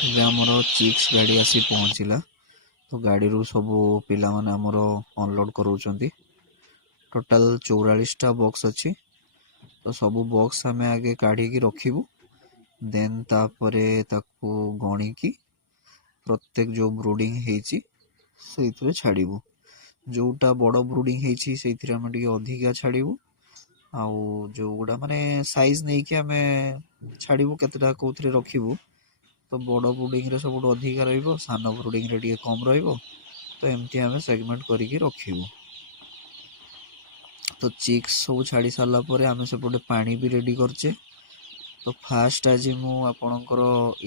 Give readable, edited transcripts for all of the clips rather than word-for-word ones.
ଏବେ ଆମର ଚିକ୍ସ ଗାଡ଼ି ଆସି ପହଞ୍ଚିଲା। ତ ଗାଡ଼ିରୁ ସବୁ ପିଲାମାନେ ଆମର ଅନଲୋଡ଼ କରାଉଛନ୍ତି। ଟୋଟାଲ 44ଟା ବକ୍ସ ଅଛି। ତ ସବୁ ବକ୍ସ ଆମେ ଆଗେ କାଢ଼ିକି ରଖିବୁ, ଦେନ୍ ତାପରେ ତାକୁ ଗଣିକି ପ୍ରତ୍ୟେକ ଯେଉଁ ବ୍ରୁଡ଼ିଂ ହେଇଛି ସେଇଥିରେ ଛାଡ଼ିବୁ। ଯେଉଁଟା ବଡ଼ ବ୍ରୁଡ଼ିଂ ହେଇଛି ସେଇଥିରେ ଆମେ ଟିକେ ଅଧିକା ଛାଡ଼ିବୁ, ଆଉ ଯେଉଁଗୁଡ଼ା ମାନେ ସାଇଜ୍ ନେଇକି ଆମେ ଛାଡ଼ିବୁ କେତେଟା କେଉଁଥିରେ ରଖିବୁ। ତ ବଡ଼ ବ୍ରୁଡ଼ିଂରେ ସବୁଠୁ ଅଧିକା ରହିବ, ସାନ ବ୍ରୁଡ଼ିଂରେ ଟିକେ କମ୍ ରହିବ। ତ ଏମିତି ଆମେ ସେଗମେଣ୍ଟ କରିକି ରଖିବୁ। ତ ଚିକ୍ସ ସବୁ ଛାଡ଼ି ସାରିଲା ପରେ ଆମେ ସେପଟେ ପାଣି ବି ରେଡ଼ି କରିଛେ। ତ ଫାଷ୍ଟ ଆଜି ମୁଁ ଆପଣଙ୍କର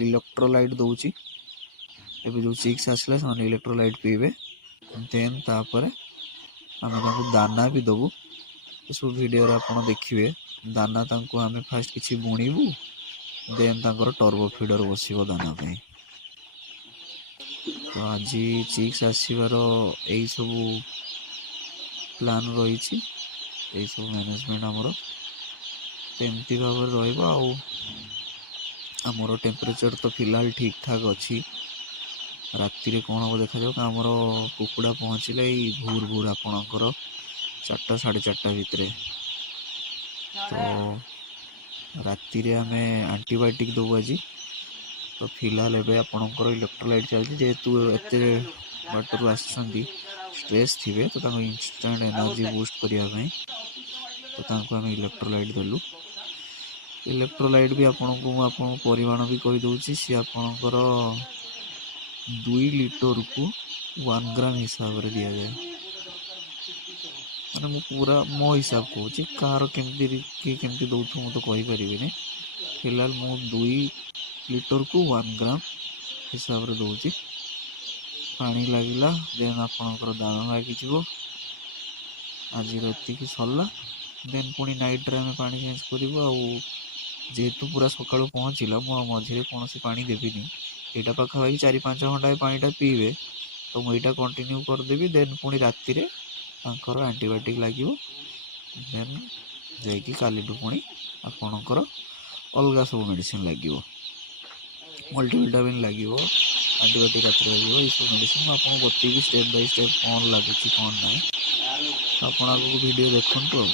ଇଲେକ୍ଟ୍ରୋଲାଇଟ୍ ଦେଉଛି। ଏବେ ଯେଉଁ ଚିକ୍ସ ଆସିଲା ସେମାନେ ଇଲେକ୍ଟ୍ରୋଲାଇଟ୍ ପିଇବେ। ଦେନ୍ ତାପରେ ଆମେ ତାଙ୍କୁ ଦାନା ବି ଦେବୁ। ଏସବୁ ଭିଡ଼ିଓରେ ଆପଣ ଦେଖିବେ। ଦାନା ତାଙ୍କୁ ଆମେ ଫାଷ୍ଟ କିଛି ବୁଣିବୁ, ଦେନ୍ ତାଙ୍କର ଟର୍ବୋ ଫିଡ଼ର ବସିବ ଦାନା ପାଇଁ। ତ ଆଜି ଚିକ୍ସ ଆସିବାର ଏଇସବୁ ପ୍ଲାନ୍ ରହିଛି, ଏଇସବୁ ମ୍ୟାନେଜମେଣ୍ଟ ଆମର ଏମିତି ଭାବରେ ରହିବ। ଆଉ ଆମର ଟେମ୍ପରେଚର୍ ତ ଫିଲହାଲ ଠିକ୍ ଠାକ୍ ଅଛି। ରାତିରେ କ'ଣ ହେବ ଦେଖାଯାଉ। ଆମର କୁକୁଡ଼ା ପହଞ୍ଚିଲେ ଏଇ ଭୋର ଭୋର ଆପଣଙ୍କର 4ଟା 4:30 ଭିତରେ। ତ ରାତିରେ ଆମେ ଆଣ୍ଟିବାୟୋଟିକ୍ ଦେବୁ ଆଜି। ତ ଫିଲହାଲ ଏବେ ଆପଣଙ୍କର ଇଲେକ୍ଟ୍ରୋଲାଇଟ୍ ଚାଲିଛି। ଯେହେତୁ ଏତେ ବାଟରୁ ଆସିଛନ୍ତି, ଷ୍ଟ୍ରେସ୍ ଥିବେ, ତ ତାଙ୍କୁ ଇନଷ୍ଟାଣ୍ଟ ଏନର୍ଜି ବୁଷ୍ଟ କରିବା ପାଇଁ ତ ତାଙ୍କୁ ଆମେ ଇଲେକ୍ଟ୍ରୋଲାଇଟ୍ ଦେଲୁ। ଇଲେକ୍ଟ୍ରୋଲାଇଟ୍ ବି ଆପଣଙ୍କୁ ମୁଁ ପରିମାଣ ବି କହିଦେଉଛି। ସିଏ ଆପଣଙ୍କର 2 ଲିଟରକୁ 1 ଗ୍ରାମ ହିସାବରେ ଦିଆଯାଏ। ମାନେ ମୁଁ ପୁରା ମୋ ହିସାବ କହୁଛି, କାହାର କେମିତି କିଏ କେମିତି ଦେଉଥିବ ମୁଁ ତ କହିପାରିବିନି। ଫିଲହାଲ ମୁଁ 2 ଲିଟରକୁ 1 ଗ୍ରାମ ହିସାବରେ ଦେଉଛି। ପାଣି ଲାଗିଲା, ଦେନ୍ ଆପଣଙ୍କର ଦାନା ଲାଗିଯିବ। ଆଜିର ଏତିକି ସରିଲା। ଦେନ୍ ପୁଣି ନାଇଟ୍ରେ ଆମେ ପାଣି ଚେଞ୍ଜ କରିବୁ। ଆଉ ଯେହେତୁ ପୁରା ସକାଳୁ ପହଞ୍ଚିଲା, ମୁଁ ଆଉ ମଝିରେ କୌଣସି ପାଣି ଦେବିନି। ଏଇଟା ପାଖାପାଖି 4-5 ଘଣ୍ଟା ପାଣିଟା ପିଇବେ, ତ ମୁଁ ଏଇଟା କଣ୍ଟିନ୍ୟୁ କରିଦେବି। ଦେନ୍ ପୁଣି ରାତିରେ ତାଙ୍କର ଆଣ୍ଟିବାୟୋଟିକ୍ ଲାଗିବ। ଦେନ୍ ଯାଇକି କାଲିଠୁ ପୁଣି ଆପଣଙ୍କର ଅଲଗା ସବୁ ମେଡ଼ିସିନ୍ ଲାଗିବ, ମଲ୍ଟିଭିଟାମିନ୍ ଲାଗିବ, ଆଣ୍ଟିବାୟୋଟିକ୍ ରାତିରେ ଲାଗିବ। ଏଇସବୁ ମେଡ଼ିସିନ୍ ମୁଁ ଆପଣଙ୍କୁ ବତେଇବି ଷ୍ଟେପ୍ ବାଇ ଷ୍ଟେପ୍ କ'ଣ ଲାଗୁଛି କ'ଣ ନାହିଁ। ଆପଣ ଆଗକୁ ଭିଡ଼ିଓ ଦେଖନ୍ତୁ ଆଉ।